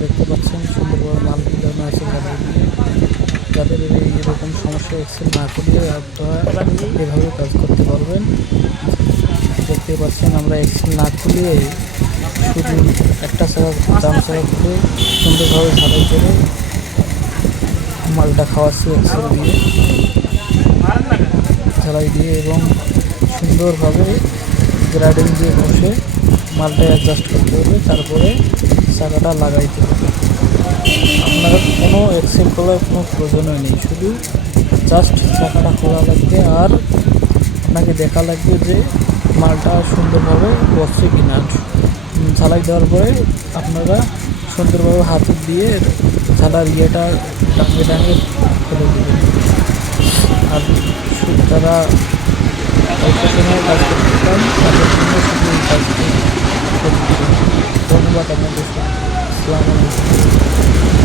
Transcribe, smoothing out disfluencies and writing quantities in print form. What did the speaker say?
দেখতে পাচ্ছেন সুন্দরভাবে মাল মিলানো আছে গাড়ি দিয়ে। যাদের এইরকম সমস্যা এক্সেল না করলে আপনারা এভাবে কাজ করতে পারবেন। দেখতে পাচ্ছেন আমরা এক্সেল না খুলিয়ে শুধু একটা চাকা দাম চাকা খুলে সুন্দরভাবে ঝালাই করে মালটা খাওয়াচ্ছি এক্সেল দিয়ে, ঝালাই দিয়ে এবং সুন্দরভাবে গ্রাইডিং দিয়ে বসে মালটা অ্যাডজাস্ট করতে হবে, তারপরে চাকাটা লাগাইতে হবে। আপনার কোনো এক্সেল খোলার কোনো প্রয়োজনই নেই, শুধু জাস্ট চাকাটা খোলা লাগবে আর আপনাকে দেখা লাগবে যে মালটা সুন্দরভাবে বসছে কিনা। ঝালাই দেওয়ার পরে আপনারা সুন্দরভাবে হাতে দিয়ে ঝালার ইয়েটা টাঙে টাঙে ফেলে দেবেন। আর যারা অল্প সময়ে কাজ করতে চান তাদের জন্য শুধু এই কাজটি করতে। ধন্যবাদ আপনাদের। আসসালামু আলাইকুম।